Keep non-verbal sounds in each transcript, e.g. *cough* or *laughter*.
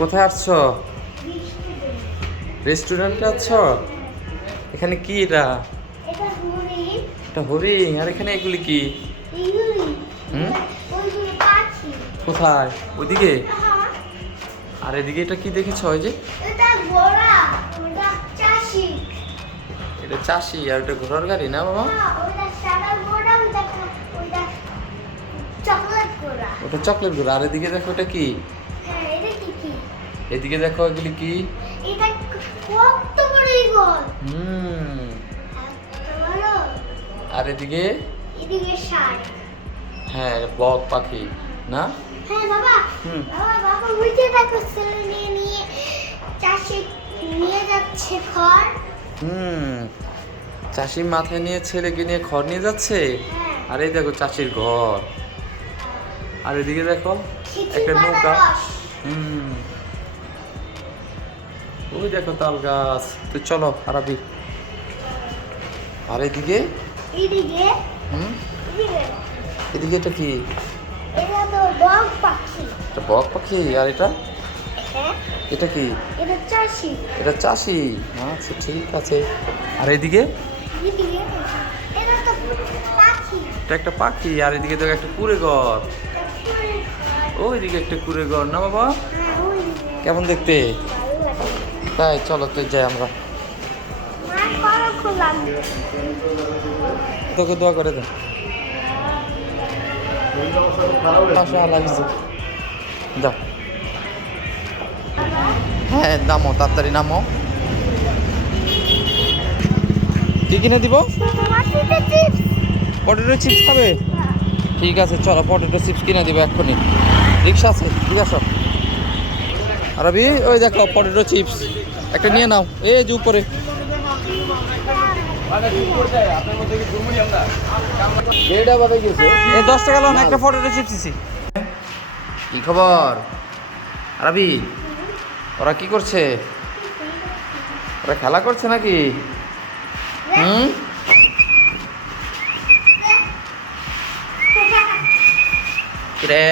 কোথায় আসছ রেস্টুরেন্টে আছো? এখানে কি এটা? এটা হরিণ আর এখানে এগুলি কি? হুম? কোথায়? ওইদিকে? হ্যাঁ, আর এদিকে এটা কি দেখেছ ওই যে? এটা চাষি। আর এটা ঘোড়ার গাড়ি না বাবা? হ্যাঁ, ওটা চকলেট ঘোড়া। আর এদিকে দেখো ওটা কি? এদিকে দেখো এগুলি কি? এটা কত বড় ইগল হুম। আর এদিকে? এদিকে শার্ক হ্যাঁ বক পাখি না? হ্যাঁ বাবা। হুম। বাবা বাবা উঠে দেখো ছেলে নিয়ে নিয়ে চাষি নিয়ে যাচ্ছে খড় হুম। চাষি মাথায় নিয়ে ছেলেকে নিয়ে খড় নিয়ে যাচ্ছে? হ্যাঁ। আর এই দেখো চাষির ঘর। আর এদিকে দেখো একটা নৌকা। হুম। ওই দেখো তাল গাছ। তো চলো আরাবি আর এদিকে? এদিকে? হুম? এদিকে? এটা কি? এটা বক পাখি। আর এটা? হ্যাঁ। এটা কি? এটা চাষি। আচ্ছা ঠিক আছে। আর এদিকে? এটা তো পাখি। এটা একটা পাখি আর এদিকে দেখো একটা কুড়ে ঘর। তারপরে ওই দিকে একটা কুড়ে ঘর না বাবা? হ্যাঁ কেমন দেখতে? তাই চলো তো যাই আমরা। তোকে দোয়া করে দে। লাগিছে হ্যাঁ নামো তাড়াতাড়ি নামো। কি কিনে দিব? পটেটো চিপস খাবে? ঠিক আছে চলো পটেটো চিপস কিনে দিব এক্ষুনি। রিক্সা আছে ঠিক আছে। আরবি ওই দেখো পটেটো চিপস একটা নিয়ে নাও। এই যে উপরে। দশ টাকা লোন একটা কি খবর? আরবি ওরা কি করছে? ওরা খেলা করছে নাকি? হুম? কিরে?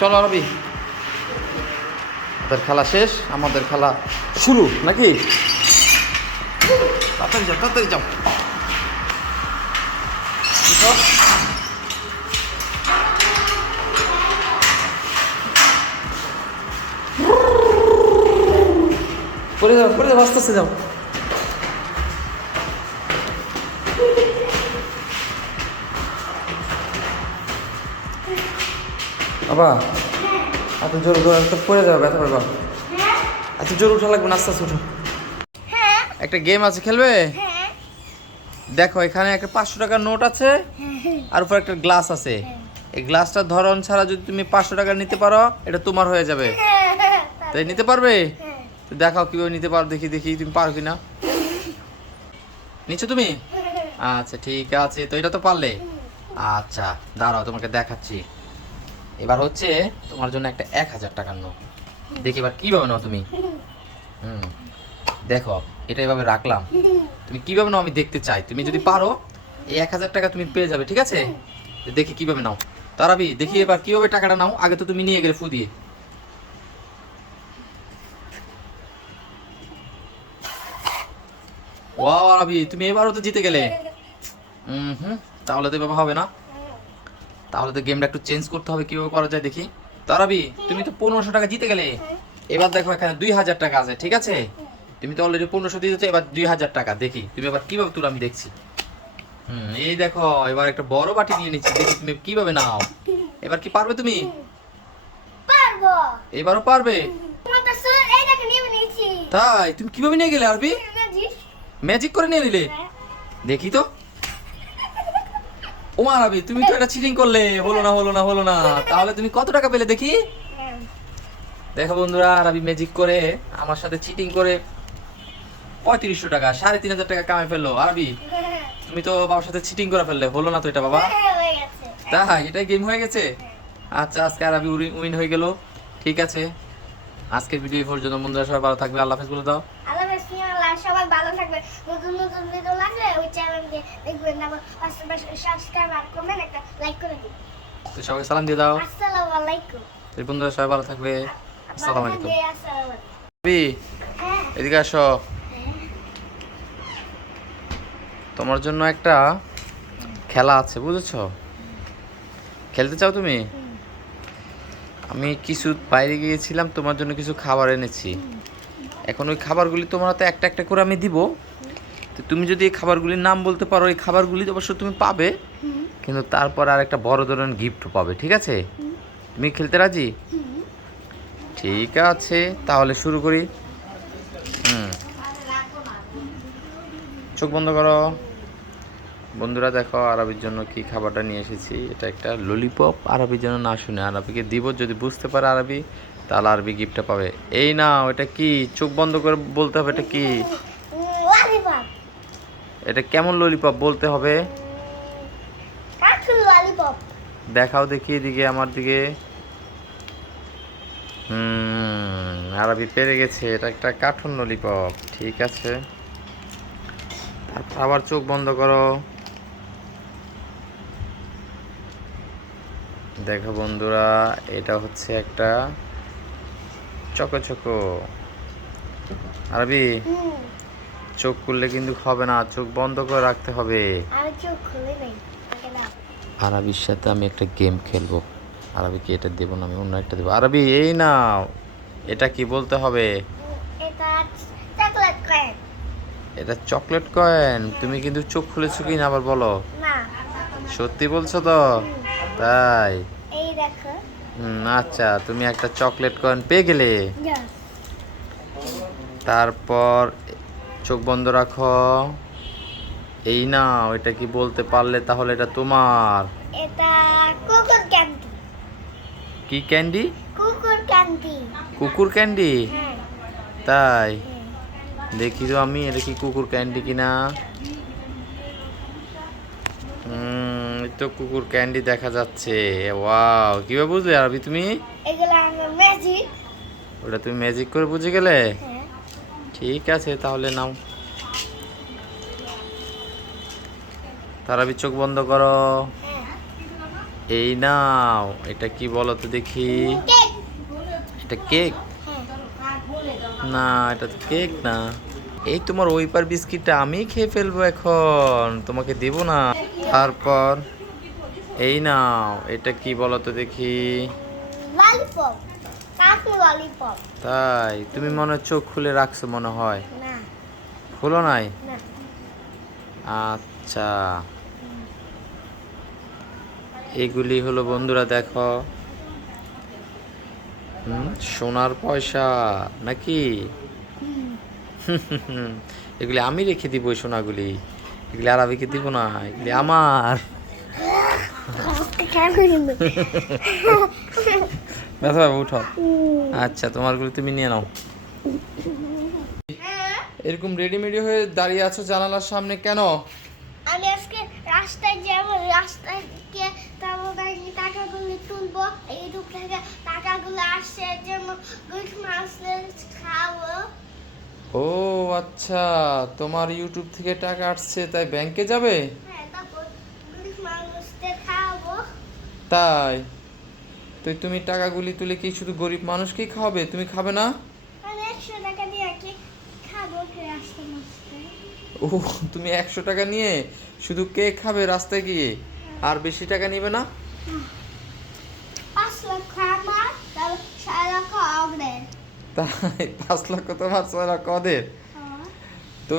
চলো রবি ওদের খেলা শেষ, আমাদের খেলা শুরু, নাকি? তাড়াতাড়ি যাও তাড়াতাড়ি যাও। করে যাও করে যাও আস্তে আস্তে যাও। বাবা, এত জোর জোর তো পড়ে যাবে ব্যথা পাবা এত জোর উঠা লাগবে না, আস্তে আস্তে উঠো। একটা গেম আছে, খেলবে? দেখো, এখানে একটা পাঁচশো টাকার নোট আছে, আর উপর একটা গ্লাস আছে। এই গ্লাসটার ধরন ছাড়া যদি তুমি পাঁচশো টাকা নিতে পারো, এটা তোমার হয়ে যাবে। তাই নিতে পারবে? দেখাও কীভাবে নিতে পারো, দেখি দেখি তুমি পারো কিনা। নিচ্ছ তুমি? আচ্ছা ঠিক আছে, তো এটা তো পারলে। আচ্ছা দাঁড়াও, তোমাকে দেখাচ্ছি। এবার হচ্ছে তোমার জন্য একটা এক হাজার টাকার নোট। দেখি এবার কীভাবে নাও তুমি। হুম। দেখো, এটা এভাবে রাখলাম। তুমি কীভাবে নাও আমি দেখতে চাই। তুমি যদি পারো, এই এক হাজার টাকা তুমি পেয়ে যাবে, ঠিক আছে? দেখি কীভাবে নাও। তারাবি, দেখি এবার কীভাবে টাকাটা নাও। আগে তো তুমি নিয়ে গেলে ফু দিয়ে। ওয়াও, আরবি, তুমি এবারও তো জিতে গেলে। হুম হুম। তাহলে তো এভাবে হবে না। তাহলে তো গেমটা একটু চেঞ্জ করতে হবে কীভাবে করা যায় দেখি। তারাবি তুমি তো পনেরোশো টাকা জিতে গেলে। এবার দেখো এখানে দুই হাজার টাকা আছে ঠিক আছে? তুমি তো অলরেডি পনেরোশো দিয়েছ এবার দুই হাজার টাকা দেখি। তুমি এবার কীভাবে তুলো আমি দেখছি। হুম এই দেখো এবার একটা বড় বাটি নিয়ে নিচ্ছি দেখি তুমি কীভাবে নাও। এবার কি পারবে তুমি? এবারও পারবে? তাই তুমি কীভাবে নিয়ে গেলে আরবি? ম্যাজিক করে নিয়ে নিলে? দেখি তো। ওমার আবি তুমি তো এটা চিটিং করলে। হলো না হলো না হলো না। তাহলে তুমি কত টাকা পেলে দেখি? দেখো বন্ধুরা, রাবি ম্যাজিক করে আমার সাথে চিটিং করে পঁয়ত্রিশশো টাকা, সাড়ে তিন হাজার টাকা কামাই ফেলল। আরবি তুমি তো বাবার সাথে চিটিং করে ফেললে। হলো না তো এটা, বাবা? তাই এটা গেম হয়ে গেছে? আচ্ছা আজকে আরবি উইন হয়ে গেল। ঠিক আছে। আজকের ভিডিও পর্যন্ত, বন্ধুরা, সবাই ভালো থাকবে। আল্লাহ হাফেজ বলে দাও। সবাই ভালো থাকবে। নতুন নতুন ভিডিও লাগলে ওই চ্যানেলকে দেখবেন। পাশাপাশি সাবস্ক্রাইব আর কমেন্ট একটা লাইক করে দিন তো সবাই সালাম দিয়ে দাও। আসসালামু আলাইকুম। এই বন্ধুরা সবাই ভালো থাকবে। আসসালামু আলাইকুম। হ্যাঁ। এদিকে আসো। তোমার জন্য একটা খেলা আছে বুঝেছ? খেলতে চাও তুমি? আমি কিছু বাইরে গিয়েছিলাম তোমার জন্য কিছু খাবার এনেছি। এখন ওই খাবারগুলি তোমার হাতে একটা একটা করে আমি দিব। তো তুমি যদি এই খাবারগুলির নাম বলতে পারো, এই খাবারগুলি অবশ্য তুমি পাবে। কিন্তু তারপর আর একটা বড় ধরনের গিফট পাবে, ঠিক আছে? তুমি খেলতে রাজি? ঠিক আছে, তাহলে শুরু করি। চোখ বন্ধ করো। বন্ধুরা দেখো, আরবির জন্য কি খাবারটা নিয়ে এসেছি? এটা একটা ললিপপ আরবির জন্য না শুনে আরবিকে দিব, যদি বুঝতে পারে আরবি। তাহলে আরবি গিফটটা পাবে। এই না এটা কি? চোখ বন্ধ করে বলতে হবে এটা কি? এটা কেমন ললিপপ বলতে হবে? দেখাও দেখি এদিকে আমার দিকে। হুম আরবি পেরে গেছে এটা একটা কার্টুন ললিপপ ঠিক আছে। তারপর আবার চোখ বন্ধ করো। দেখো বন্ধুরা এটা হচ্ছে একটা চকো চকো। আরবি চোখ খুললে কিন্তু হবে না চোখ বন্ধ করে রাখতে হবে। আমি চোখ খুলে নেই ওকে দাও আরবির সাথে আমি একটা গেম খেলব। আরবিকে এটা দেবো না আমি অন্য একটা দেবো। আরবি এই না এটা কি বলতে হবে? এটা চকলেট ক্রেন এটা চকলেট কয়েন? তুমি কিন্তু চোখ খুলেছো কি না আবার বলো। সত্যি বলছো তো? তাই। আচ্ছা তুমি একটা চকলেট কয়েন পেয়ে গেলে। তারপর চোখ বন্ধ রাখো। এই নাও এটা কি বলতে পারলে তাহলে এটা তোমার। এটা কুকুর ক্যান্ডি কি ক্যান্ডি কুকুর ক্যান্ডি কুকুর ক্যান্ডি তাই? হ্যাঁ। দেখি তো আমি এটা কি কুকুর ক্যান্ডি কিনা? হুম তো কুকুর ক্যান্ডি দেখা যাচ্ছে। ওয়াও কীভাবে বুঝলে আরবি তুমি? এগুলো আমার ম্যাজিক ওটা তুমি ম্যাজিক করে বুঝে গেলে? হ্যাঁ। ঠিক আছে তাহলে নাও। তারাবি চোখ বন্ধ করো। হ্যাঁ। এই নাও এটা কি বলো তো দেখি এটা কেক? হ্যাঁ। না এটা তো কেক না। এই তোমার ওইপার বিস্কিটটা আমি খেয়ে ফেলব এখন তোমাকে দেব না। তারপর? এই নাও এটা কি বলো তো দেখি? ললিপপ কার্টুন ললিপপ তাই তুমি মনে চোখ খুলে রাখছো মনে হয়। না। খুলো নাই? না। আচ্ছা। এগুলি হলো বন্ধুরা দেখো। হুম, সোনার পয়সা নাকি? এগুলি আমি রেখে দিব সোনাগুলি। এগুলি আর আরবিকে দিব না? এগুলি আমার। ব্যথা পাবে উঠো আচ্ছা তোমারগুলি তুমি নিয়ে নাও। এরকম রেডিমেডি হয়ে দাঁড়িয়ে আছো জানালার সামনে কেন? আমি আজকে রাস্তায় যাব রাস্তায় গিয়ে তারপর আমি টাকাগুলো তুলবো থেকে টাকাগুলো আসছে গুড মাছ খাব। ও আচ্ছা তোমার ইউটিউব থেকে টাকা আসছে তাই ব্যাংকে যাবে হ্যাঁ তারপর গুড মানুষদের খাওয়াবো তাই? তো তুমি টাকাগুলি তুলে কি শুধু গরিব মানুষকেই খাওয়াবে? তুমি খাবে না? আমি একশো টাকা দিয়ে কি খাব কি রাস্তা মাছতে ও তুমি একশো টাকা নিয়ে শুধু কেক খাবে রাস্তায় গিয়ে? আর বেশি টাকা নিবে না? তাই পাঁচ লক্ষ তোমার ছয় লক্ষ ওদের? তো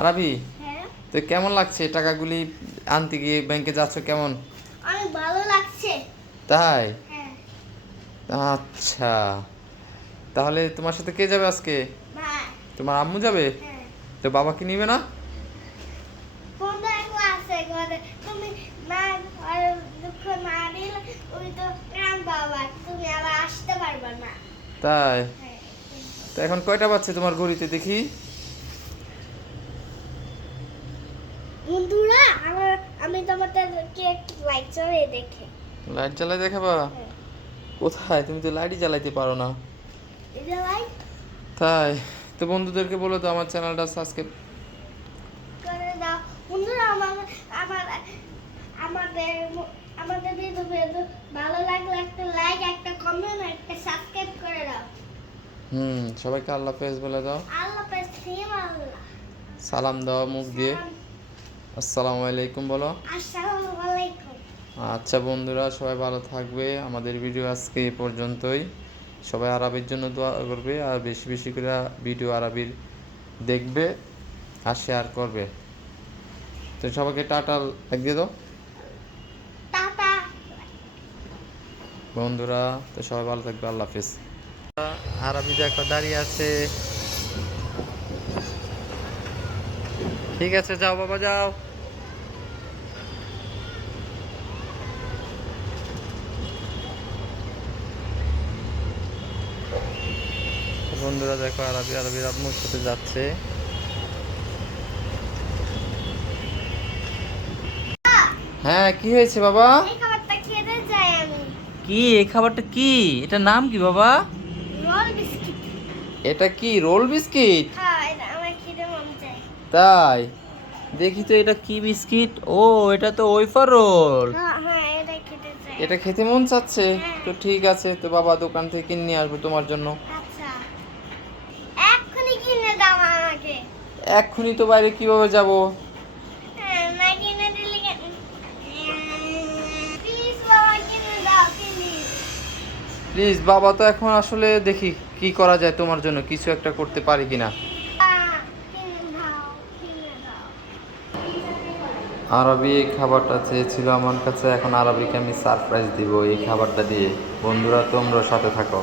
আরাবি হ্যাঁ? তো কেমন লাগছে টাকাগুলি আনতে গিয়ে ব্যাংকে যাচ্ছ কেমন? অনেক ভালো লাগছে। তাই? হ্যাঁ। আচ্ছা। তাহলে তোমার সাথে কে যাবে আজকে? তোমার আম্মু যাবে? হ্যাঁ। তো নিবে বাবা আসতে পারবে না। তাই? হ্যাঁ। তো এখন কয়টা বাজছে তোমার ঘড়িতে দেখি বন্ধুরা আমার আমি তোমাদেরকে লাইট চলে দেখে লাইট জ্বালাই দেখাবা কোথায়? তুমি তো লাইটই জ্বালাইতে পারো না। তাই তো বন্ধুদেরকে বলো তো আমার চ্যানেলটা সাবস্ক্রাইব করে দাও। বন্ধুরা আমার আমার আমাদের আমাদের ভিডিও ভালো লাগলে একটা লাইক একটা কমেন্ট একটা সাবস্ক্রাইব করে দাও। হুম সবাইকে আল্লাহ হাফেজ বলে দাও। আল্লাহ হাফেজ আল্লাহ। সালাম দাও মুখ দিয়ে। আসসালামু আলাইকুম বলো। আসসালামু আলাইকুম। আচ্ছা বন্ধুরা সবাই ভালো থাকবে। আমাদের ভিডিও আজকে এ পর্যন্তই। সবাই আরবির জন্য দোয়া করবে আর বেশি বেশি করে ভিডিও আরবির দেখবে আর শেয়ার করবে। তো সবাইকে টাটা লাগ দিয়ে দাও। টাটা। বন্ধুরা তো সবাই ভালো থাকবে আল্লাহ হাফিজ। আরবি দেখো দাঁড়িয়ে আছে। ঠিক আছে যাও বাবা যাও। বন্ধুরা দেখো আরবি আরবি আম্মুর সাথে যাচ্ছে। হ্যাঁ কি হয়েছে বাবা? কি এই খাবারটা কি? এটা নাম কি বাবা? এটা কি রোল বিস্কিট? হ্যাঁ তাই? দেখি তো এটা কি বিস্কিট? ও এটা তো ওয়েফার রোল। হ্যাঁ হ্যাঁ এটা খেতে মন চাচ্ছে। তো ঠিক আছে তো বাবা দোকান থেকে কিনে নিয়ে আসব তোমার জন্য আচ্ছা এক্ষুনি কিনে দাও আমাকে এক্ষুনি তো বাইরে কীভাবে যাব? হ্যাঁ, প্লিজ বাবা প্লিজ বাবা তো এখন আসলে দেখি কি করা যায় তোমার জন্য কিছু একটা করতে পারি কিনা। আরবি এই খাবারটা চেয়েছিল আমার কাছে এখন আরবিকে আমি সারপ্রাইজ দিব এই খাবারটা দিয়ে। বন্ধুরা তোমরা সাথে থাকো।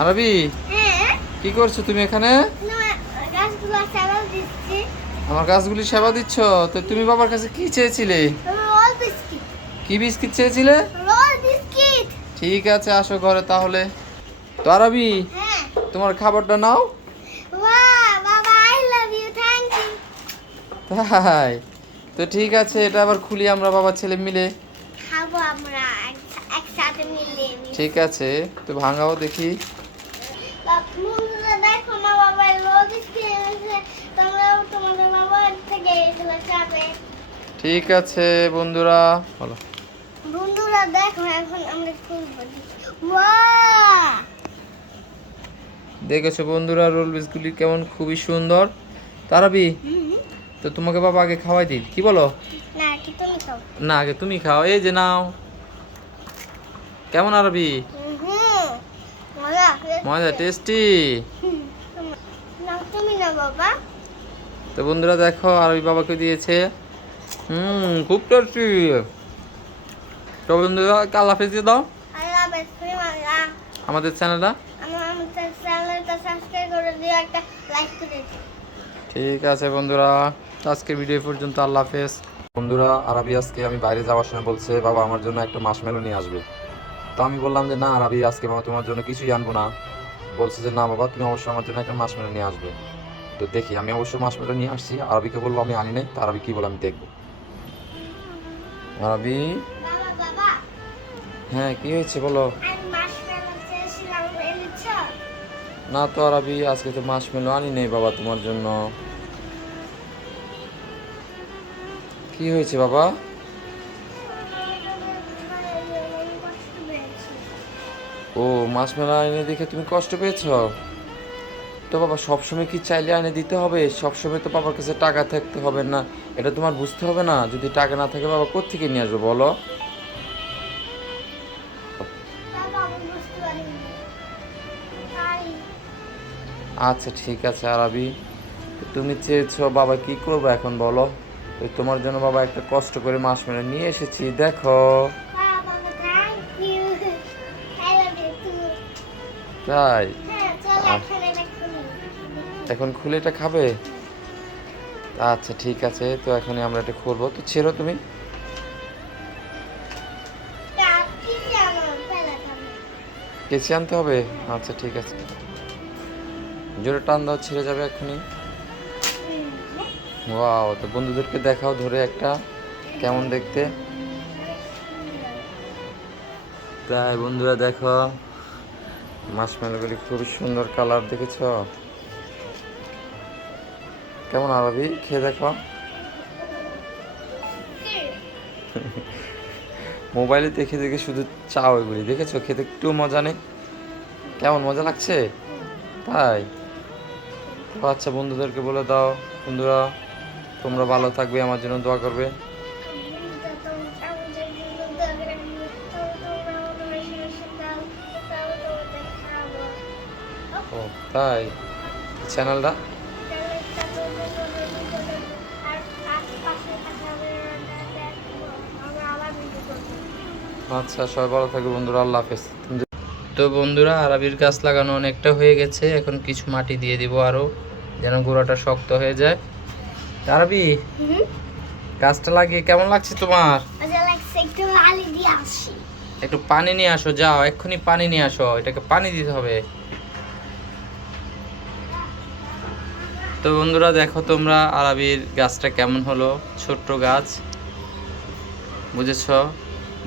আরবি? হ্যাঁ। কি করছ তুমি এখানে? আমার গাছগুলি সেবা দিচ্ছ। তো তুমি বাবার কাছে কি চেয়েছিলে? কি বিস্কিট চেয়েছিলে? ঠিক আছে আসো ঘরে তাহলে। তো আরবি হ্যাঁ। তোমার খাবারটা নাও। তাই। তো ঠিক আছে এটা আবার খুলি আমরা বাবা ছেলে মিলে। খাব আমরা একসাথে মিলে ঠিক আছে তো ভাঙাও দেখি বন্ধুরা দেখো না বাবা রোল বিস্কিট এনেছে তোমরাও তোমাদের বাবার থেকে এগুলো খাবে ঠিক আছে বন্ধুরা। বলো। বন্ধুরা দেখো এখন আমরা দেখেছ বন্ধুরা রোল বিস্কুটগুলি কেমন খুবই সুন্দর। তারাবি তো তোমাকে বাবা আগে খাওয়াই দিই। কি বলো? না আগে তুমি খাও। এই যে নাও। কেমন আরবি? মজা মজা টেস্টি। তুমি না বাবা। তো বন্ধুরা দেখো আরবি বাবাকে দিয়েছে। হুম খুব টেস্টি তো বন্ধুরা হাফেজ দাও। আল্লাহ মজা আমাদের চ্যানেলটা দিও দিও। ঠিক আছে বন্ধুরা আজকের ভিডিও পর্যন্ত আল্লাহ হাফেজ। বন্ধুরা আরবি আজকে আমি বাইরে যাওয়ার সময় বলছে বাবা আমার জন্য একটা মাসমেলো নিয়ে আসবে। তো আমি বললাম যে না আরবি আজকে বাবা তোমার জন্য কিছুই আনব না। বলছে যে না বাবা তুমি অবশ্যই আমার জন্য একটা মাসমেলো নিয়ে আসবে। তো দেখি আমি অবশ্যই মাসমেলো নিয়ে আসছি। আরবিকে বলব আমি আনি নাই। তো আরবি কী বলে আমি দেখব। আরবি হ্যাঁ কি হয়েছে বলো? না তো আরবি আজকে তো মাসমেলো আনি নেই বাবা তোমার জন্য। কি হয়েছে বাবা? ও মাছ মেলা এনে দেখে তুমি কষ্ট পেয়েছ? তো বাবা সবসময় কি চাইলে এনে দিতে হবে? সবসময় তো বাবার কাছে টাকা থাকতে হবে না। এটা তোমার বুঝতে হবে না? যদি টাকা না থাকে বাবা কোত্থেকে নিয়ে আসব বলো? আচ্ছা ঠিক আছে আরবি। তুমি চেয়েছো বাবা কি করব এখন বলো? ওই তোমার জন্য বাবা একটা কষ্ট করে মাছ মেরে নিয়ে এসেছি দেখো। তাই? এখন খুলে এটা খাবে? আচ্ছা ঠিক আছে, তো এখনই আমরা এটা খুলবো। তো ছেড়ো তুমি। কেচি আনতে হবে? আচ্ছা ঠিক আছে। জোরে টান দাও, ছেড়ে যাবে এখনই ওয়াও, তো বন্ধুদেরকে দেখাও ধরে একটা, কেমন দেখতে। তাই বন্ধুরা দেখো মাছমেলোগুলি খুবই সুন্দর কালার দেখেছ? কেমন আরবি? খেয়ে দেখো? মোবাইলে দেখে দেখে শুধু চাও এগুলি দেখেছ? খেতে একটু মজা নেই। কেমন? মজা লাগছে? তাই? আচ্ছা বন্ধুদেরকে বলে দাও। বন্ধুরা, তোমরা ভালো থাকবে, আমার জন্য দোয়া করবে। তো তোম- আমাদের আচ্ছা সবাই ভালো থাকবে বন্ধুরা আল্লাহ হাফেজ। তো বন্ধুরা আরবির গাছ লাগানো অনেকটা হয়ে গেছে এখন কিছু মাটি দিয়ে দিব আরও যেন গোড়াটা শক্ত হয়ে যায়। আরবি গাছটা লাগিয়ে কেমন লাগছে তোমার? আসি। একটু পানি নিয়ে আসো যাও এক্ষুনি পানি নিয়ে আসো এটাকে পানি দিতে হবে। তো বন্ধুরা দেখো তোমরা আরবির গাছটা কেমন হলো ছোট্ট গাছ বুঝেছ?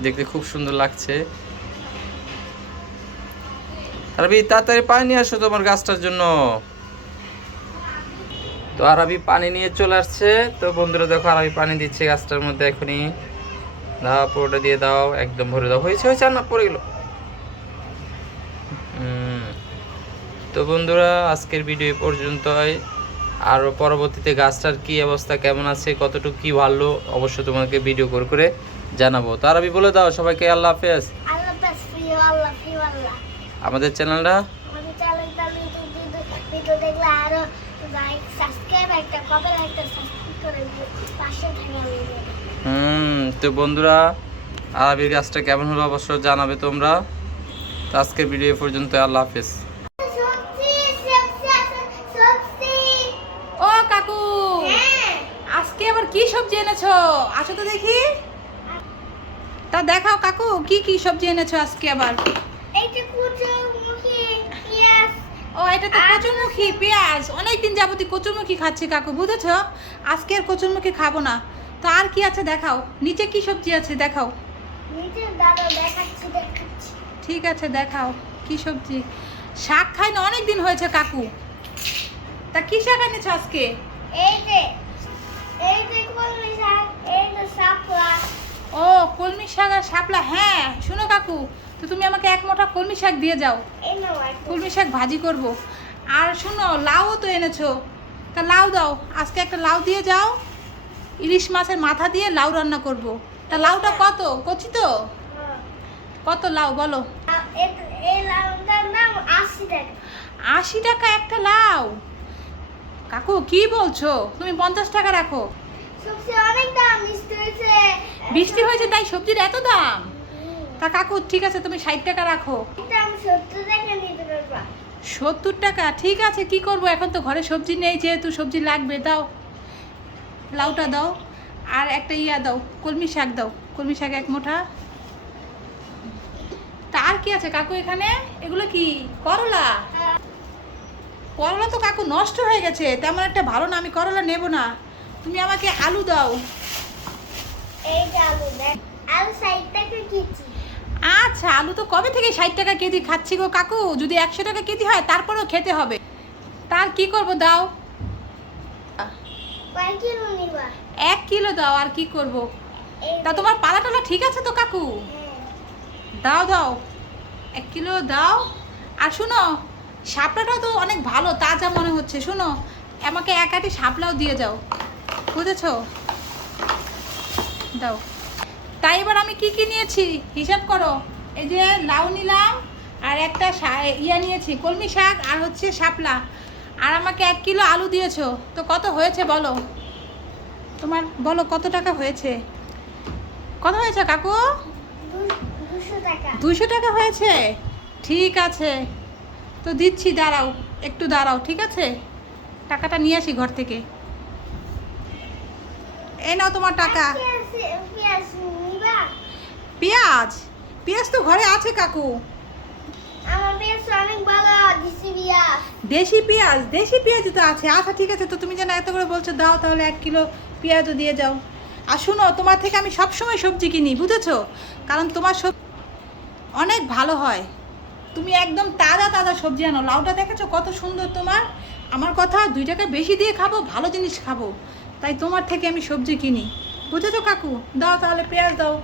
দেখতে খুব সুন্দর লাগছে। আরবি, তাড়াতাড়ি পানি আসো তোমার গাছটার জন্য। তো আরবি পানি নিয়ে চলে আসছে। তো বন্ধুরা দেখো, আরবি পানি দিচ্ছে গাছটার মধ্যে এখনই। দাও, পুরোটা দিয়ে দাও, একদম ভরে দাও। হয়েছে হয়েছে, আর না, পড়ে গেল। তো বন্ধুরা, আজকের ভিডিও পর্যন্তই। আর পরবর্তীতে গাছটার কি অবস্থা, কেমন আছে, কতটুকু কি ভালো, অবশ্যই তোমাকে ভিডিও করে করে জানাব। তো আরবি বলে দাও সবাইকে আল্লাহ হাফেজ। আমাদের চ্যানেলটা? আমাদের চ্যানেলটা ভিডিও ভিডিও ভিডিও দেখলে আরও লাইক সাবস্ক্রাইব একটা কবে একটা সাবস্ক্রাইব করে দিও। পাশে থাকে আমাদের হুম তো বন্ধুরা আরবির গাছটা কেমন হলো অবশ্যই জানাবে তোমরা। তো আজকের ভিডিও পর্যন্ত আল্লাহ হাফেজ। ও কাকু হ্যাঁ। আজকে আবার কি সবজি এনেছো? আসো তো দেখি। তা দেখাও কাকু কি কি সবজি এনেছো আজকে আবার? এইটা ও এটা তো কচুরমুখী পেঁয়াজ। অনেকদিন যাবতই কচুরমুখী খাচ্ছি কাকু বুঝেছ? আজকে আর কচুরমুখী খাব না। তো আর কি আছে দেখাও? নিচে কি সবজি আছে দেখাও? নিচে দাদা দেখাচ্ছি দেখাচ্ছি। ঠিক আছে দেখাও কি সবজি। শাক খাই না অনেক দিন হয়েছে কাকু। তা কি শাক এনেছো আজকে? এই যে এই যে কলমি শাক। কলমি শাক আর শাপলা হ্যাঁ শুনো কাকু তো তুমি আমাকে এক মোটা কলমি শাক দিয়ে যাও। কলমি শাক ভাজি করব। আর শোনো লাউও তো এনেছো। তা লাউ দাও আজকে একটা লাউ দিয়ে যাও। ইলিশ মাছের মাথা দিয়ে লাউ রান্না করব। তা লাউটা কত? কচি তো? হ্যাঁ। কত লাউ বলো। এই আশি টাকা। আশি টাকা একটা লাউ। কাকু কি বলছো? তুমি পঞ্চাশ টাকা রাখো। সবজি অনেক দাম মিষ্টি হয়েছে। বৃষ্টি হয়েছে তাই সবজির এত দাম? তা কাকু ঠিক আছে তুমি ষাট টাকা রাখো। সত্তর টাকা সত্তর টাকা? ঠিক আছে কি করব? এখন তো ঘরে সবজি নেই যেহেতু সবজি লাগবে দাও। লাউটা দাও আর একটা ইয়া দাও কলমি শাক দাও। কলমি শাক এক মুঠা। তা আর কি আছে কাকু এখানে? এগুলো কি? করলা? করলা তো কাকু নষ্ট হয়ে গেছে তেমন একটা ভালো না আমি করলা নেব না। তুমি আমাকে আলু দাও। এই যে আলু আলু ষাট টাকা কেজি। আচ্ছা আলু তো কবে থেকে ষাট টাকা কেজি খাচ্ছি গো কাকু? যদি একশো টাকা কেজি হয় তারপরেও খেতে হবে। তার কি করব দাও। কয় কিলো নিবা? এক কিলো দাও আর কি করব? তা তোমার পালা টালা ঠিক আছে তো কাকু? হ্যাঁ। দাও দাও। এক কিলো দাও। আর শুনো শাপলাটাও তো অনেক ভালো তাজা মনে হচ্ছে। শুনো আমাকে এক আটি শাপলাও দিয়ে যাও। বুঝেছ? দাও। তাই এবার আমি কি কি নিয়েছি? হিসাব করো। এই যে লাউ নিলাম, আর একটা ইয়া নিয়েছি, কলমি শাক, আর হচ্ছে শাপলা। আর আমাকে এক কিলো আলু দিয়েছ। তো কত হয়েছে বলো? তোমার, বলো কত টাকা হয়েছে? কত হয়েছে কাকু? দুশো টাকা হয়েছে? ঠিক আছে। তো দিচ্ছি, দাঁড়াও, একটু দাঁড়াও, ঠিক আছে? টাকাটা নিয়ে আসি ঘর থেকে। এই নাও তোমার টাকা। পেঁয়াজ? পেঁয়াজ তো ঘরে আছে কাকু। দেশি পেঁয়াজ দেশি পেঁয়াজ তো আছে। আচ্ছা ঠিক আছে, তো তুমি যেন এত করে বলছো, দাও তাহলে এক কিলো পেঁয়াজও দিয়ে যাও। আর শুনো, তোমার থেকে আমি সব সময় সবজি কিনি, বুঝেছ? কারণ তোমার সব অনেক ভালো হয়। তুমি একদম তাজা তাজা সবজি আনো। লাউটা দেখেছ কত সুন্দর তোমার? আমার কথা দুই টাকা বেশি দিয়ে খাব, ভালো জিনিস খাব। তাই তোমার থেকে আমি সবজি কিনি। বুঝেছ কাকু? দাও তাহলে পেঁয়াজ দাও।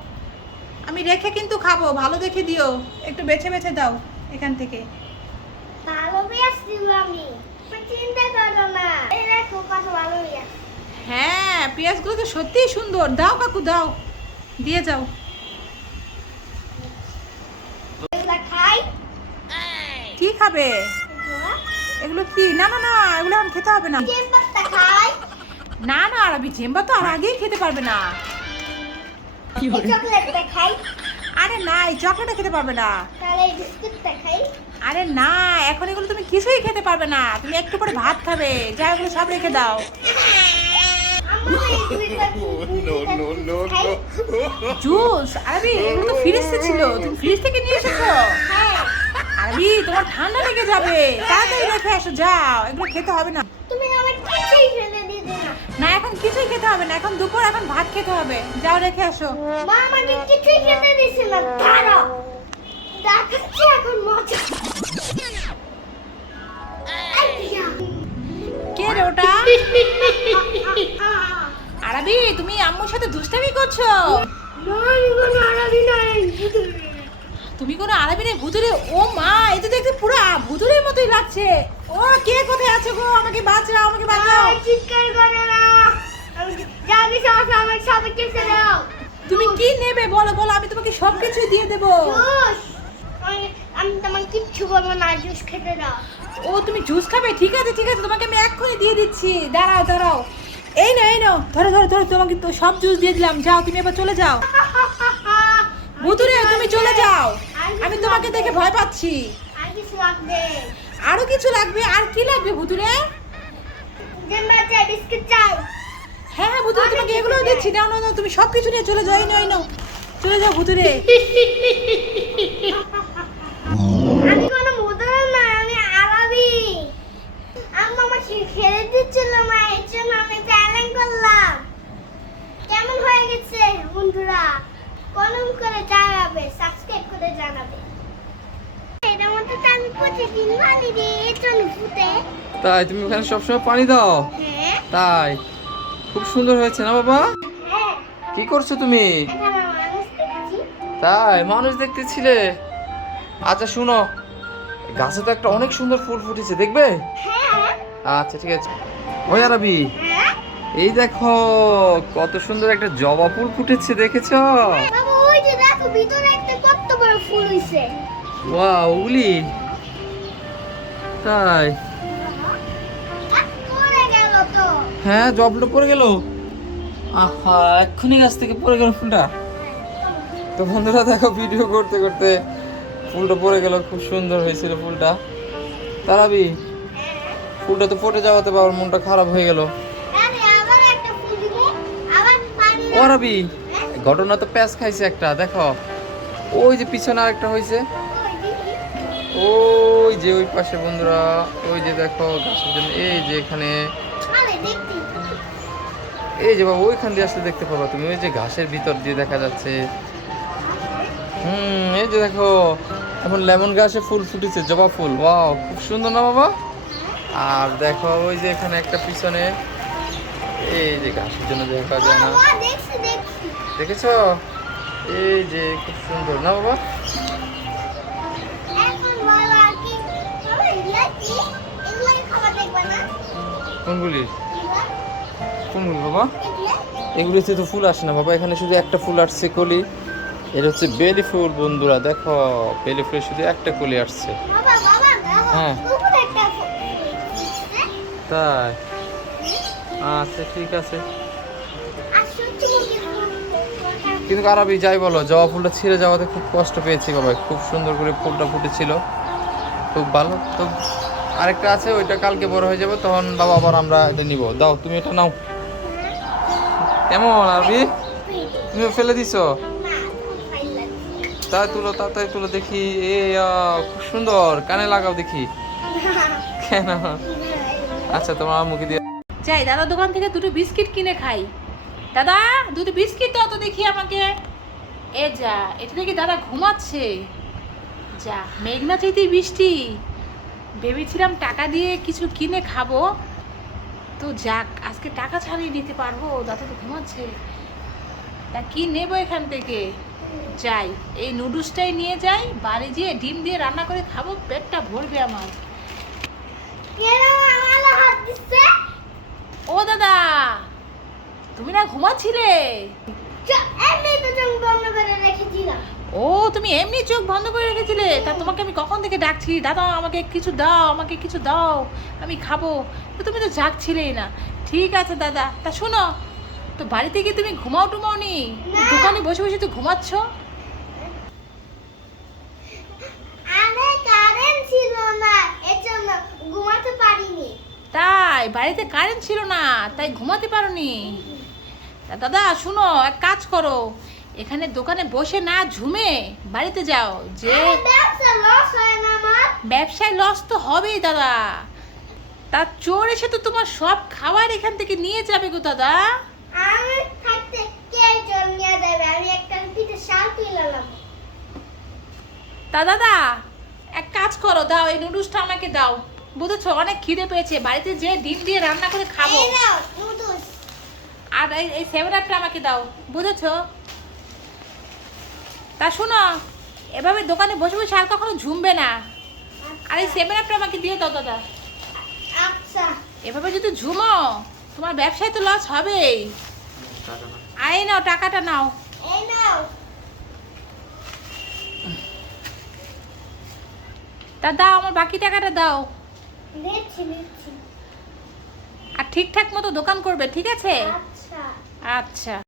আমি রেখে কিন্তু খাব ভালো দেখে দিও। একটু বেছে বেছে দাও এখান থেকে। ভালো পেঁয়াজ দিব আমি। চিন্তা করো না। এই দেখো কত ভালো পেঁয়াজ। হ্যাঁ পেঁয়াজগুলো তো সত্যিই সুন্দর। দাও কাকু দাও। দিয়ে যাও। খাই। কি খাবে? এগুলো কি? না না না এগুলো এখন খেতে হবে না। খাই। না না আরবি জেম্বা তো আর আগেই খেতে পারবে না। আরে না এই চকলেটটা খেতে পারবে না। আরে না এখন এগুলো তুমি কিছুই খেতে পারবে না। তুমি একটু পরে ভাত খাবে। যা এগুলো সব রেখে দাও। এই *laughs* জুস? আরবি এগুলো তো ফ্রিজে ছিল। তুমি ফ্রিজ থেকে নিয়ে এসেছ? হ্যাঁ। আরবি তোমার ঠান্ডা লেগে যাবে। তাড়াতাড়ি রেখে এসো যাও। এগুলো খেতে হবে না। তুমি আমার না এখন কিছুই খেতে হবে না এখন দুপুর এখন ভাত খেতে হবে। যাও রেখে আসো। মা আমাকে কিছুই খেতে দিছে না দাঁড়াও দেখাচ্ছি এখন মজা। কে রে ওটা? আরবি তুমি আম্মুর সাথে দুষ্টামি করছ। তুমি কোনো আরবি নেই ভুতুরে? ও মা এ তো দেখতে পুরো ভুতুরের মতোই লাগছে। ও কে কোথায় আছো গো? আমাকে বাঁচাও আমাকে বাঁচাও। চিৎকার করে না। আমি জানি সব আমার সবাইকে ছেড়ে দাও। তুমি কি নেবে? বলো বলো আমি তোমাকে সব কিছু দিয়ে দেবো। আমি- তোমার কিচ্ছু বলব না জুস খেতে দাও। ও তুমি জুস খাবে? ঠিক আছে ঠিক আছে তোমাকে আমি এক্ষুনি দিয়ে দিচ্ছি। দাঁড়াও দাঁড়াও। এই নাও এই নাও। ধরো ধরো ধরো তোমাকে তো সব জুস দিয়ে দিলাম। যাও তুমি এবার চলে যাও। *laughs* ভুতুরে তুমি চলে যাও। আমি তোমাকে দেখে ভয় পাচ্ছি। আর কিছু লাগবে? আরও কি লাগবে ভুতুরে? হ্যাঁ হ্যাঁ ভুতুরে তোমাকে এগুলো দিচ্ছি। নাও নাও তুমি সব কিছু নিয়ে চলে যাও এই নাও চলে যাও ভুতুরে। আমি কোনো না আমি আরবি। আম্মা আমাকে খেলে দিচ্ছিল মা এর জন্য আমি চ্যালেঞ্জ করলাম। কেমন হয়ে গেছে বন্ধুরা? কলম করে জানাবে সাবস্ক্রাইব করে জানাবে। এটা তাই তুমি ওখানে সবসময় পানি দাও? তাই। খুব সুন্দর হয়েছে না বাবা? কি করছ তুমি? তাই, মানুষ দেখতেছিলে। আচ্ছা শুনো। গাছে তো একটা অনেক সুন্দর ফুল ফুটেছে, দেখবে? আচ্ছা ঠিক আছে। ওই আরবি, এই দেখো, কত সুন্দর একটা জবা ফুল ফুটেছে, দেখেছ? ওই যে দেখো, ভিতরে একটা কত বড় ফুল হইছে। ওয়া উলি তাই। হ্যাঁ জবটা পড়ে গেল। আহা, এক্ষুনি গাছ থেকে পড়ে গেল ফুলটা। তো বন্ধুরা, দেখো ভিডিও করতে করতে ফুলটা পড়ে গেল, খুব সুন্দর হয়েছিল ফুলটা। তারাবি, ফুলটা তো পড়ে যাওয়াতে বাবার মনটা খারাপ হয়ে গেল। আরে আবার একটা ফুল দিব আবার পানি ও রাবি, ঘটনা তো প্যাঁচ খাইছে একটা, দেখো। ওই যে পিছনে আরেকটা হয়েছে। ওই যে ওই পাশে বন্ধুরা ওই যে দেখো গাছের জন্য এই যে এখানে। এই যে বাবা ওইখান দিয়ে আসলে দেখতে পাবা তুমি ওই যে ঘাসের ভিতর দিয়ে দেখা যাচ্ছে। হুম এই যে দেখো এখন লেমন গাছে ফুল ফুটেছে জবা ফুল ওয়াও খুব সুন্দর না বাবা? আর দেখো ওই যে এখানে একটা পিছনে এই যে ঘাসের জন্য দেখা যায় না। দেখেছ? এই যে খুব সুন্দর না বাবা? কোনগুলি কোনগুলি বাবা? এগুলা এগুলিতে তো ফুল আসে না বাবা। এখানে শুধু একটা ফুল আসছে কলি। এটা হচ্ছে বেলি ফুল বন্ধুরা। দেখো বেলি ফুলে শুধু একটা কলি আসছে। হ্যাঁ। তাই? আচ্ছা ঠিক আছে। কিন্তু আরবি যাই বলো জবা ফুলটা ছিঁড়ে যাওয়াতে খুব কষ্ট পেয়েছি বাবা। খুব সুন্দর করে ফুলটা ফুটেছিল। খুব ভালো। তো আরেকটা আছে, ওইটা কালকে বড় হয়ে যাবে, তখন বাবা আবার আমরা এটা নিব। দাও, তুমি এটা নাও। কেমন, আরবি? তুমি ফেলে দিছো? তাই তুলো, তাড়াতাড়ি তুলো দেখি। এ খুব সুন্দর, কানে লাগাও দেখি। কেন? আচ্ছা তোমার মুখে দিয়ে যাই, দাদা দোকান থেকে দুটো বিস্কিট কিনে খাই। দাদা, দুটো বিস্কিট দাও তো দেখি আমাকে। এ যা, এটা দেখি দাদা ঘুমাচ্ছে। যা, মেঘনা চাইতে বৃষ্টি। ভেবেছিলাম টাকা দিয়ে কিছু কিনে খাব। তো যাক আজকে টাকা ছাড়িয়ে নিতে পারব দাদা তো ঘুমাচ্ছে। তা কি নেব এখান থেকে? যাই এই নুডলসটাই নিয়ে যাই বাড়ি গিয়ে ডিম দিয়ে রান্না করে খাব পেটটা ভরবে আমার। ও দাদা তুমি না ঘুমাচ্ছিলে? তো করে রেখেছিলাম। ও তুমি এমনি চোখ বন্ধ করে রেখেছিলে। তা তোমাকে আমি কখন থেকে ডাকছি? দাদা আমাকে কিছু দাও আমাকে কিছু দাও আমি খাব। তো তুমি তো জাগছিলেই না। ঠিক আছে দাদা। তা শোনো তো বাড়িতে গিয়ে তুমি ঘুমাও টুমাও নি। দোকানে বসে বসে তো ঘুমাচ্ছ? তাই বাড়িতে কারেন্ট ছিল না তাই ঘুমাতে পারোনি। তা দাদা শুনো এক কাজ করো। এখানে দোকানে বসে না ঝুমে বাড়িতে যাও যে ব্যবসায় লস তো হবেই দাদা। তা চোর এসে তো তোমার সব খাবার এখান থেকে নিয়ে যাবে গো দাদা। আমি থাকতে কে জল নিয়ে দেবে? আমি একটা পিঠে শাল তুলালাম তা দাদা এক কাজ করো দাও এই নুডলসটা আমাকে দাও। বুঝেছ? অনেক খিদে পেয়েছে বাড়িতে যে ডিম দিয়ে রান্না করে খাব। আর এই এই সেভেন আপটা আমাকে দাও বুঝেছ? তা শোনো এভাবে দোকানে বসে বসে আর কখনো ঝুমবে না। আর এই সেভেন আপটা আমাকে দিয়ে দাও দাদা। আচ্ছা। এভাবে যদি ঝুমো তোমার ব্যবসায় তো লস হবেই। এই নাও টাকাটা নাও। এই নাও। তা দাও আমার বাকি টাকাটা দাও। আর ঠিকঠাক মতো দোকান করবে ঠিক আছে? আচ্ছা। আচ্ছা।